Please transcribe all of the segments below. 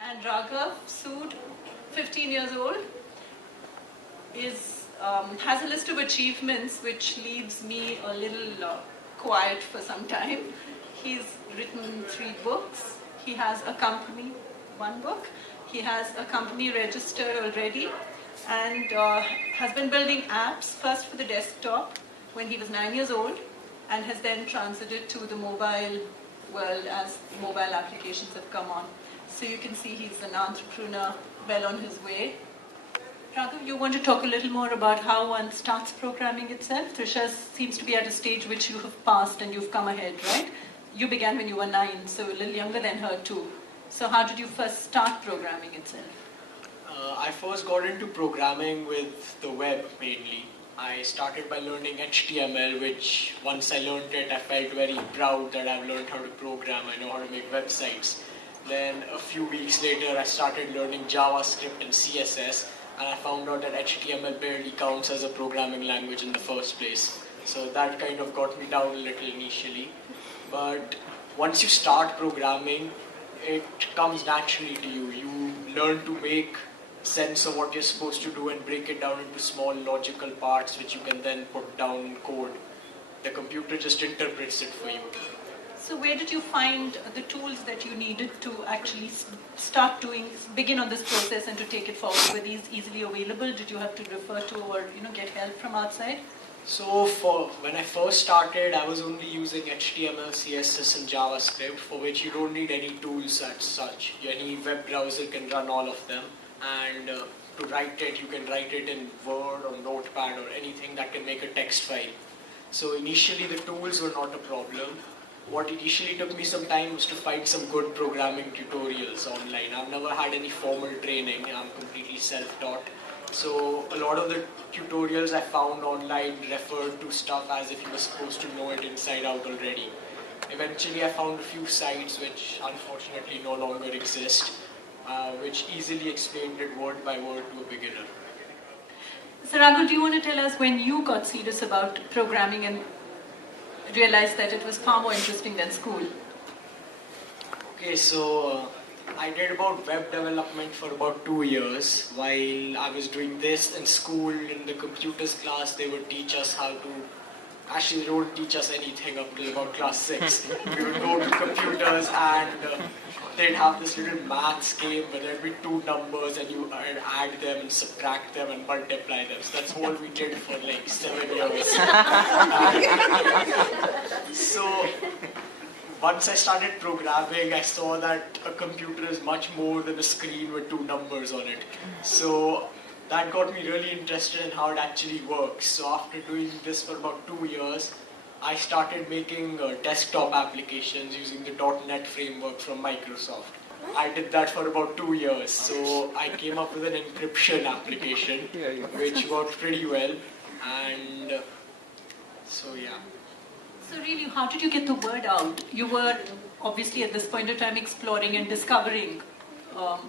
And Raghav Sood, 15 years old, has a list of achievements which leaves me a little quiet for some time. He's written 3 books. He has a company, 1 book. He has a company registered already and has been building apps, first for the desktop when he was 9 years old, and has then transited to the mobile world as mobile applications have come on. So you can see he's an entrepreneur well on his way. Raghav, you want to talk a little more about how one starts programming itself? Trisha seems to be at a stage which you have passed and you've come ahead, right? You began when you were 9, so a little younger than her too. So how did you first start programming itself? I first got into programming with the web mainly. I started by learning HTML, which once I learned it, I felt very proud that I've learned how to program. I know how to make websites. Then a few weeks later, I started learning JavaScript and CSS, and I found out that HTML barely counts as a programming language in the first place. So that kind of got me down a little initially. But once you start programming, it comes naturally to you. You learn to make sense of what you're supposed to do and break it down into small logical parts which you can then put down in code. The computer just interprets it for you. So where did you find the tools that you needed to actually begin on this process and to take it forward? Were these easily available? Did you have to refer to or get help from outside? So when I first started, I was only using HTML, CSS and JavaScript, for which you don't need any tools as such. Any web browser can run all of them. And to write it, you can write it in Word or Notepad or anything that can make a text file. So initially the tools were not a problem. What initially took me some time was to find some good programming tutorials online. I've never had any formal training. I'm completely self-taught. So a lot of the tutorials I found online referred to stuff as if you were supposed to know it inside out already. Eventually I found a few sites which unfortunately no longer exist, which easily explained it word by word to a beginner. So Raghav, do you want to tell us when you got serious about programming and realized that it was far more interesting than school? Okay, so I did about web development for about 2 years. While I was doing this in school, in the computers class, they would teach us how to... Actually, they don't teach us anything up till about class 6. We would go to computers and they'd have this little maths game where there'd be 2 numbers and you add them and subtract them and multiply them. So that's all we did for like 7 years. So once I started programming, I saw that a computer is much more than a screen with 2 numbers on it. So that got me really interested in how it actually works. So after doing this for about 2 years, I started making desktop applications using the .NET framework from Microsoft. I did that for about 2 years. So I came up with an encryption application, which worked pretty well. And so yeah. So really, how did you get the word out? You were obviously at this point in time exploring and discovering.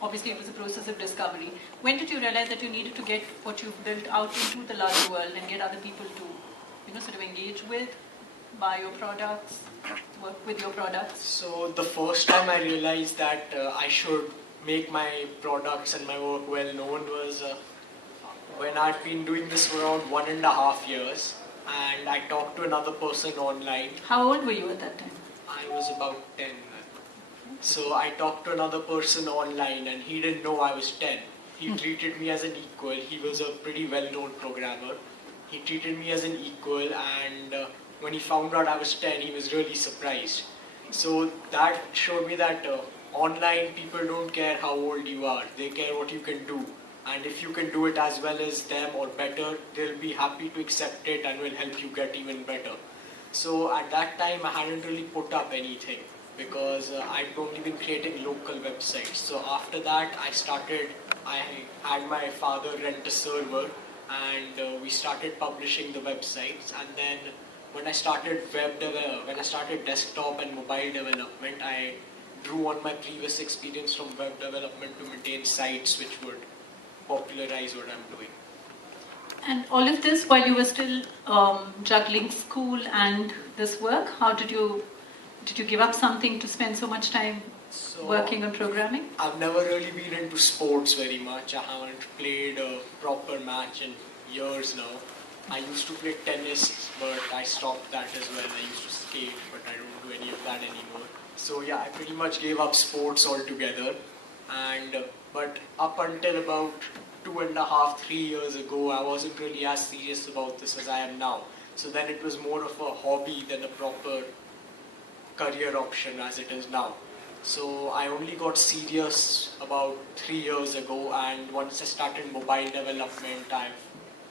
Obviously, it was a process of discovery. When did you realize that you needed to get what you've built out into the larger world and get other people to, sort of engage with, buy your products, work with your products? So the first time I realized that I should make my products and my work well known was when I'd been doing this for around 1.5 years, and I talked to another person online. How old were you at that time? I was about 10. So I talked to another person online and he didn't know I was 10. He treated me as an equal. He was a pretty well-known programmer. He treated me as an equal, and when he found out I was 10, he was really surprised. So that showed me that online people don't care how old you are. They care what you can do. And if you can do it as well as them or better, they'll be happy to accept it and will help you get even better. So at that time, I hadn't really put up anything because I'd only been creating local websites. So after that, I had my father rent a server and we started publishing the websites. And then when I started desktop and mobile development, I drew on my previous experience from web development to maintain sites which would popularize what I'm doing. And all of this while you were still juggling school and this work, how did you Did you give up something to spend so much time working on programming? I've never really been into sports very much. I haven't played a proper match in years now. I used to play tennis, but I stopped that as well. I used to skate, but I don't do any of that anymore. So yeah, I pretty much gave up sports altogether. And but up until about 2.5, 3 years ago, I wasn't really as serious about this as I am now. So then it was more of a hobby than a proper career option as it is now. So I only got serious about 3 years ago, and once I started mobile development, I've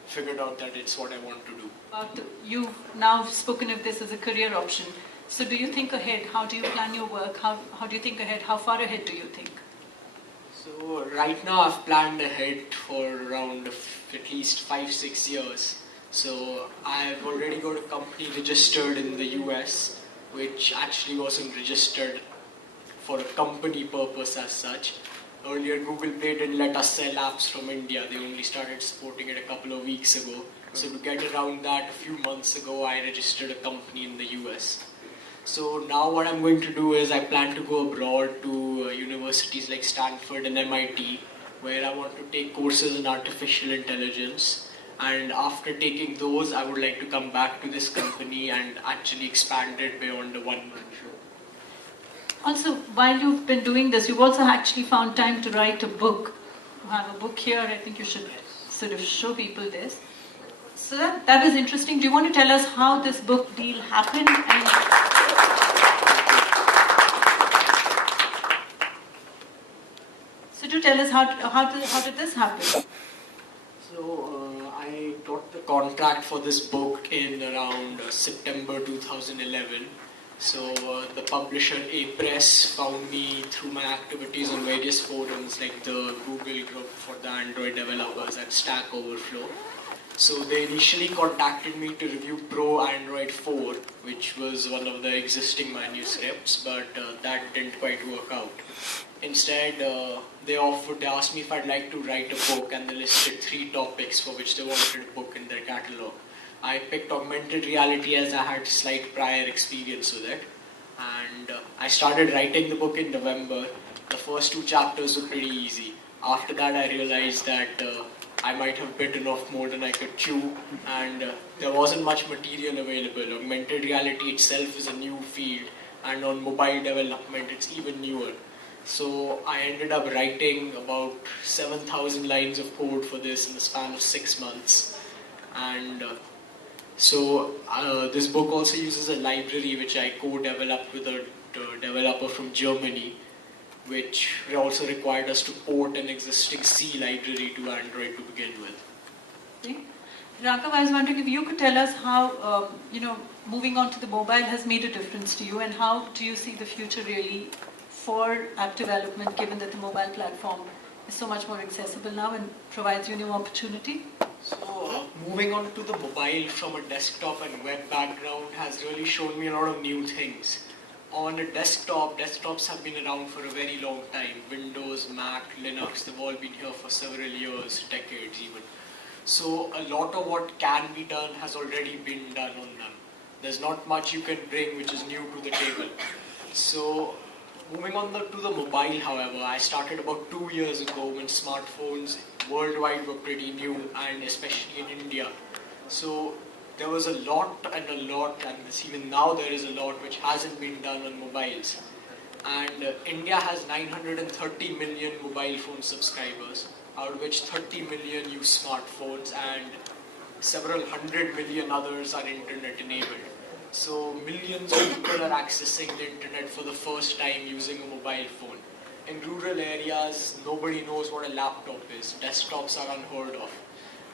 figured out that it's what I want to do. You've now spoken of this as a career option. So do you think ahead? How do you plan your work? How do you think ahead? How far ahead do you think? So right now I've planned ahead for around at least 5-6 years. So I've already got a company registered in the US, which actually wasn't registered for a company purpose as such. Earlier Google Play didn't let us sell apps from India. They only started supporting it a couple of weeks ago. So to get around that, a few months ago I registered a company in the US. So now what I'm going to do is I plan to go abroad to universities like Stanford and MIT, where I want to take courses in artificial intelligence. And after taking those, I would like to come back to this company and actually expand it beyond a one-man show. Also, while you've been doing this, you've also actually found time to write a book. You have a book here. I think you should sort of show people this. So that was interesting. Do you want to tell us how this book deal happened? So do tell us how did this happen? So I got the contract for this book in around September 2011. So the publisher A-Press found me through my activities on various forums like the Google group for the Android developers and Stack Overflow. So they initially contacted me to review Pro Android 4, which was one of the existing manuscripts, but that didn't quite work out. Instead, they asked me if I'd like to write a book, and they listed 3 topics for which they wanted a book in their catalog. I picked augmented reality as I had slight prior experience with it, and I started writing the book in November. The first 2 chapters were pretty easy. After that, I realized that I might have bitten off more than I could chew, and there wasn't much material available. Augmented reality itself is a new field, and on mobile development, it's even newer. So I ended up writing about 7,000 lines of code for this in the span of 6 months. And so this book also uses a library which I co-developed with a developer from Germany, which also required us to port an existing C library to Android to begin with. Okay. Raghav, I was wondering if you could tell us how moving on to the mobile has made a difference to you, and how do you see the future really for app development, given that the mobile platform is so much more accessible now and provides you new opportunity? So moving on to the mobile from a desktop and web background has really shown me a lot of new things. On a desktop, desktops have been around for a very long time. Windows, Mac, Linux, they've all been here for several years, decades even. So a lot of what can be done has already been done on them. There's not much you can bring which is new to the table. So moving on to the mobile, however, I started about 2 years ago when smartphones worldwide were pretty new, and especially in India. So there was a lot, and even now there is a lot which hasn't been done on mobiles. And India has 930 million mobile phone subscribers, out of which 30 million use smartphones and several 100 million others are internet enabled. So millions of people are accessing the internet for the first time using a mobile phone. In rural areas, nobody knows what a laptop is. Desktops are unheard of.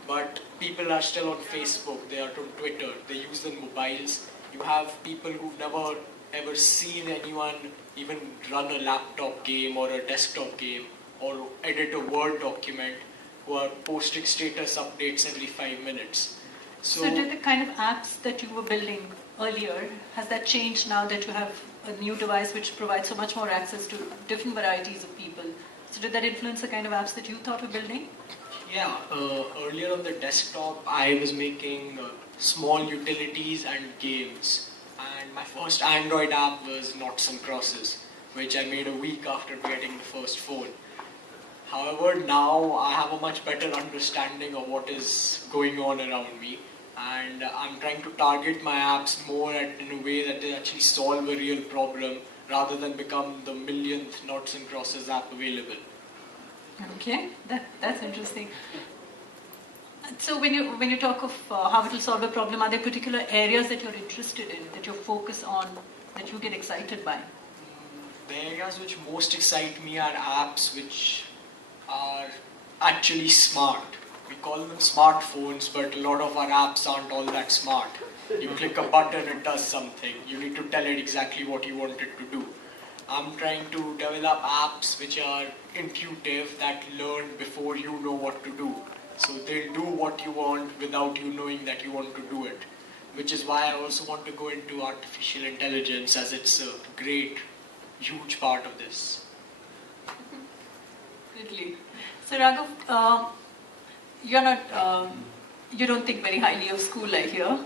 But people are still on Facebook, they are on Twitter, they use the mobiles. You have people who've never ever seen anyone even run a laptop game or a desktop game or edit a Word document, who are posting status updates every 5 minutes. So did the kind of apps that you were building earlier, has that changed now that you have a new device which provides so much more access to different varieties of people? So did that influence the kind of apps that you thought of building? Yeah, earlier on the desktop I was making small utilities and games, and my first Android app was Knots and Crosses, which I made a week after getting the first phone. However, now I have a much better understanding of what is going on around me, and I'm trying to target my apps more in a way that they actually solve a real problem rather than become the millionth Knots and Crosses app available. Okay, that's interesting. So when you talk of how it will solve a problem, are there particular areas that you're interested in, that you focus on, that you get excited by? The areas which most excite me are apps which are actually smart. We call them smartphones, but a lot of our apps aren't all that smart. You click a button, it does something. You need to tell it exactly what you want it to do. I'm trying to develop apps which are intuitive, that learn before you know what to do. So they'll do what you want without you knowing that you want to do it. Which is why I also want to go into artificial intelligence, as it's a great, huge part of this. Absolutely. So Raghav, you're not, you don't think very highly of school, I hear.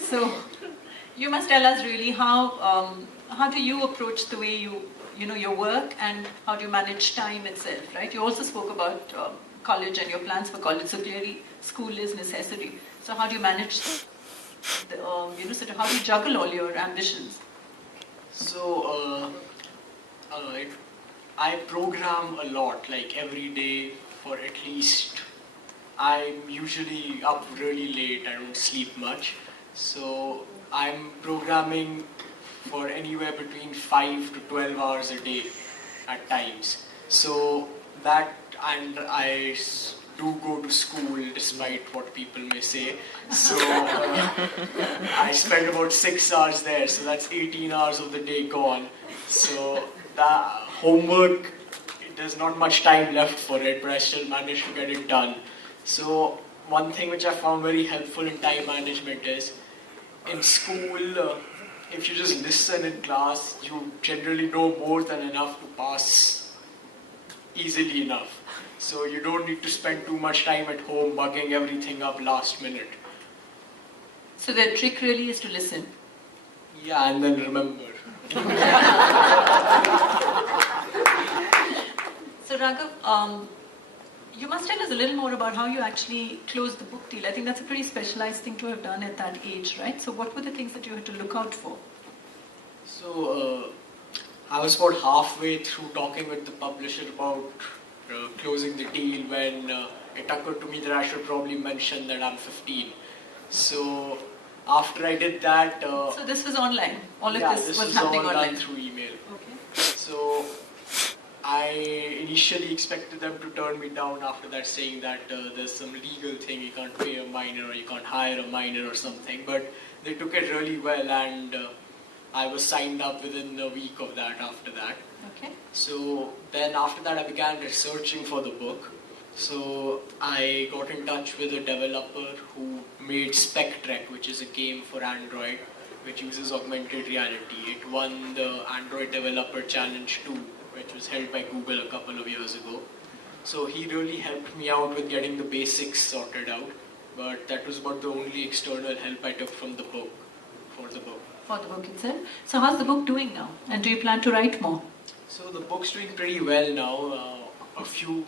So you must tell us really how do you approach the way you know your work, and how do you manage time itself, right? You also spoke about college and your plans for college, so clearly school is necessary. So how do you manage the, sort of how do you juggle all your ambitions? So I program a lot, like every day for at least, I'm usually up really late, I don't sleep much. So I'm programming for anywhere between 5 to 12 hours a day at times. So that, and I do go to school despite what people may say. So I spend about 6 hours there, so that's 18 hours of the day gone. So the homework, there's not much time left for it, but I still manage to get it done. So one thing which I found very helpful in time management is, in school, if you just listen in class, you generally know more than enough to pass easily enough. So you don't need to spend too much time at home bugging everything up last minute. So the trick really is to listen. Yeah, and then remember. So Raghav, you must tell us a little more about how you actually closed the book deal. I think that's a pretty specialized thing to have done at that age, right? So what were the things that you had to look out for? So I was about halfway through talking with the publisher about closing the deal when it occurred to me that I should probably mention that I'm 15. So after I did that... so this was online? All of this was was happening all online? done through email. Okay. So I initially expected them to turn me down after that, saying that there's some legal thing, you can't pay a minor or you can't hire a minor or something, but they took it really well, and I was signed up within a week of that after that. Okay. So then after that I began researching for the book. So I got in touch with a developer who made Spec-Trek, which is a game for Android which uses augmented reality. It won the Android Developer Challenge 2, which was held by Google a couple of years ago. So he really helped me out with getting the basics sorted out, but that was about the only external help I took from the book, for the book. For the book itself. So how's the book doing now? And do you plan to write more? So the book's doing pretty well now. A few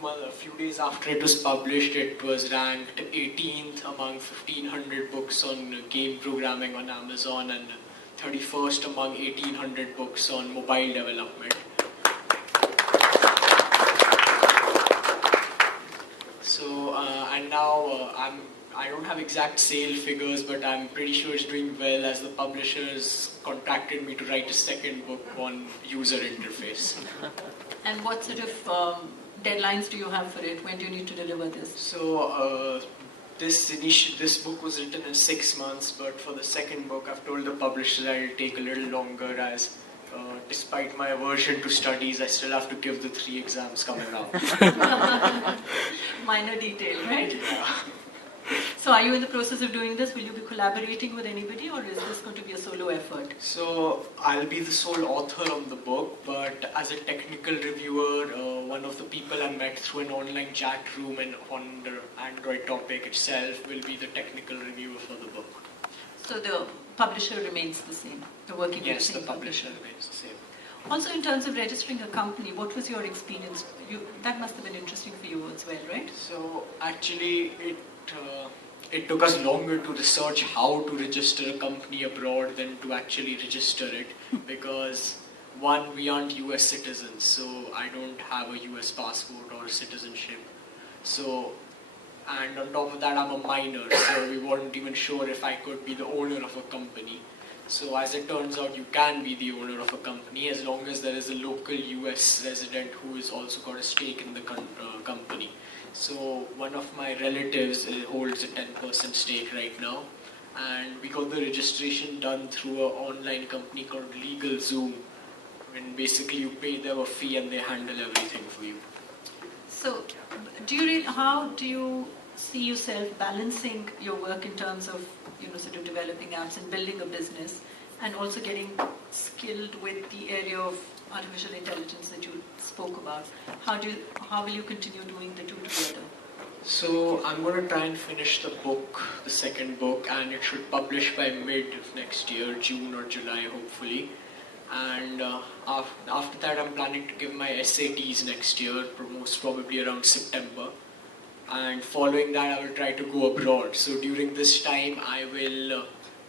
days after it was published, it was ranked 18th among 1,500 books on game programming on Amazon and 31st among 1,800 books on mobile development. So, and now I don't have exact sale figures, but I'm pretty sure it's doing well, as the publishers contacted me to write a second book on user interface. And what sort of deadlines do you have for it? When do you need to deliver this? So this book was written in 6 months, but for the second book I've told the publisher that it'll take a little longer, as despite my aversion to studies, I still have to give the 3 exams coming up. Minor detail, right? Yeah. So are you in the process of doing this? Will you be collaborating with anybody, or is this going to be a solo effort? So I'll be the sole author of the book, but as a technical reviewer, one of the people I met through an online chat room and on the Android topic itself will be the technical reviewer for the book. So the publisher remains the same. You're working with Yes, the the same publisher remains the same. Also, in terms of registering a company, what was your experience? That must have been interesting for you as well, right? So actually, it took us longer to research how to register a company abroad than to actually register it because one, we aren't US citizens, so I don't have a US passport or citizenship. So, and on top of that, I'm a minor, so we weren't even sure if I could be the owner of a company. So as it turns out, you can be the owner of a company as long as there is a local US resident who has also got a stake in the company. So one of my relatives holds a 10% stake right now, and we got the registration done through an online company called LegalZoom, when basically you pay them a fee and they handle everything for you. So, how do you see yourself balancing your work in terms of, sort of developing apps and building a business, and also getting skilled with the area of artificial intelligence that you spoke about? How will you continue doing the two together? So I'm going to try and finish the book, the second book, and it should publish by mid of next year, June or July, hopefully. And after that, I'm planning to give my SATs next year, most probably around September. And following that, I will try to go abroad. So during this time, I will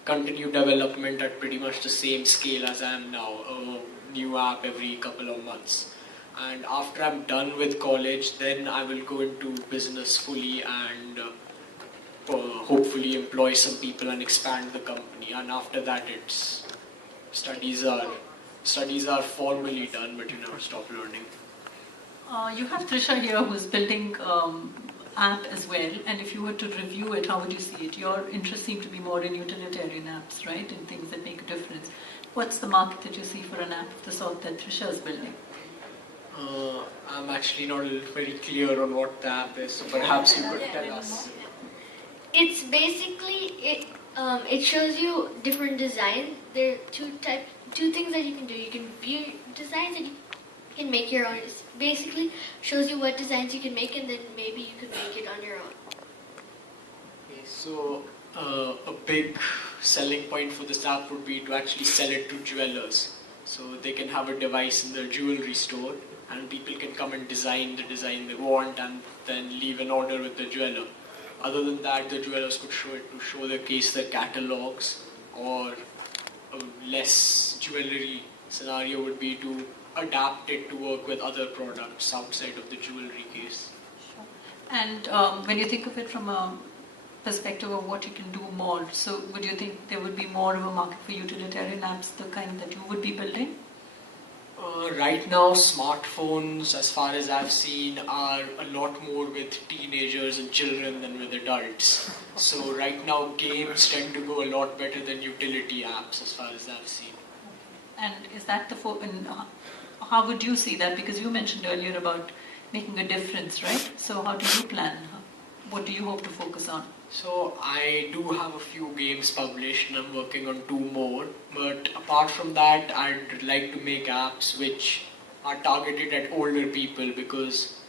continue development at pretty much the same scale as I am now, a new app every couple of months. And after I'm done with college, then I will go into business fully and hopefully employ some people and expand the company. And after that, it's studies are formally done, but you never stop learning. You have Trisha here who's building app as well, and if you were to review it, how would you see it? Your interests seem to be more in utilitarian apps, right, and things that make a difference. What's the market that you see for an app of the sort that Trisha is building? I'm actually not very clear on what the app is, so perhaps you could tell us. It's basically, it shows you different designs. There are two things that you can do. You can view designs and you can make your own. It basically shows you what designs you can make, and then maybe you can make it on your own. Okay, so a big selling point for this app would be to actually sell it to jewelers. So they can have a device in their jewelry store, and people can come and design the design they want and then leave an order with the jeweler. Other than that, the jewelers could show their case, their catalogs, or a less jewelry scenario would be to adapt it to work with other products outside of the jewelry case. Sure. And when you think of it from a perspective of what you can do more, so would you think there would be more of a market for utilitarian apps, the kind that you would be building? Right now, smartphones, as far as I've seen, are a lot more with teenagers and children than with adults. So right now, games tend to go a lot better than utility apps, as far as I've seen. And is that how would you see that? Because you mentioned earlier about making a difference, right? So how do you plan? What do you hope to focus on? So I do have a few games published and I'm working on 2 more. But apart from that, I'd like to make apps which are targeted at older people because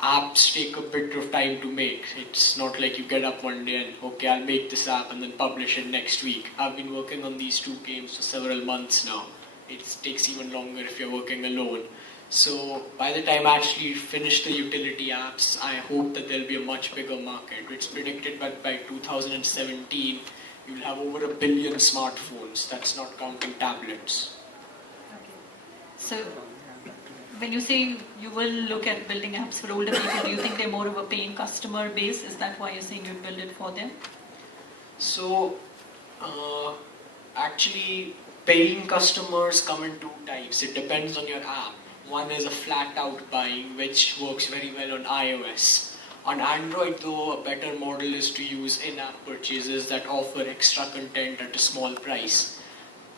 apps take a bit of time to make. It's not like you get up one day and, okay, I'll make this app and then publish it next week. I've been working on these 2 games for several months now. It takes even longer if you're working alone. So by the time I actually finish the utility apps, I hope that there'll be a much bigger market. It's predicted that by 2017, you'll have over 1 billion smartphones. That's not counting tablets. Okay. So when you say you will look at building apps for older people, do you think they're more of a paying customer base? Is that why you're saying you'd build it for them? So actually, paying customers come in 2 types. It depends on your app. One is a flat-out buying, which works very well on iOS. On Android, though, a better model is to use in-app purchases that offer extra content at a small price.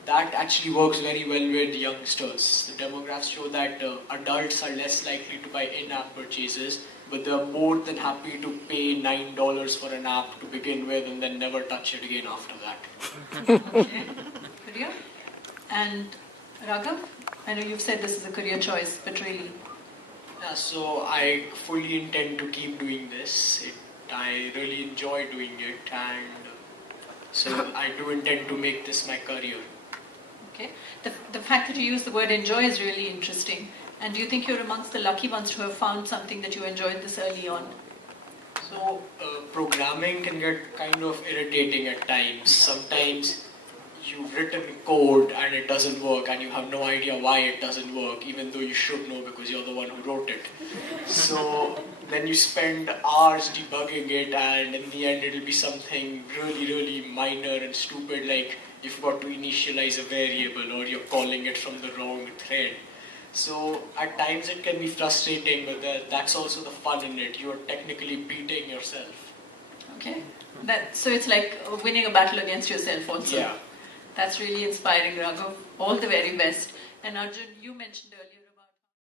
That actually works very well with youngsters. The demographs show that adults are less likely to buy in-app purchases, but they're more than happy to pay $9 for an app to begin with and then never touch it again after that. Okay. Priya? And Raghav? I know you've said this is a career choice, but really? Yeah, so I fully intend to keep doing this. I really enjoy doing it, and So I do intend to make this my career. Okay. The fact that you use the word enjoy is really interesting. And do you think you're amongst the lucky ones to have found something that you enjoyed this early on? So programming can get kind of irritating at times. Sometimes you've written code and it doesn't work and you have no idea why it doesn't work, even though you should know because you're the one who wrote it. So then you spend hours debugging it, and in the end it'll be something really, really minor and stupid, like you've got to initialize a variable or you're calling it from the wrong thread. So at times it can be frustrating, but that's also the fun in it. You're technically beating yourself. Okay. So it's like winning a battle against yourself also. Yeah. That's really inspiring, Raghav. All the very best. And Arjun, you mentioned earlier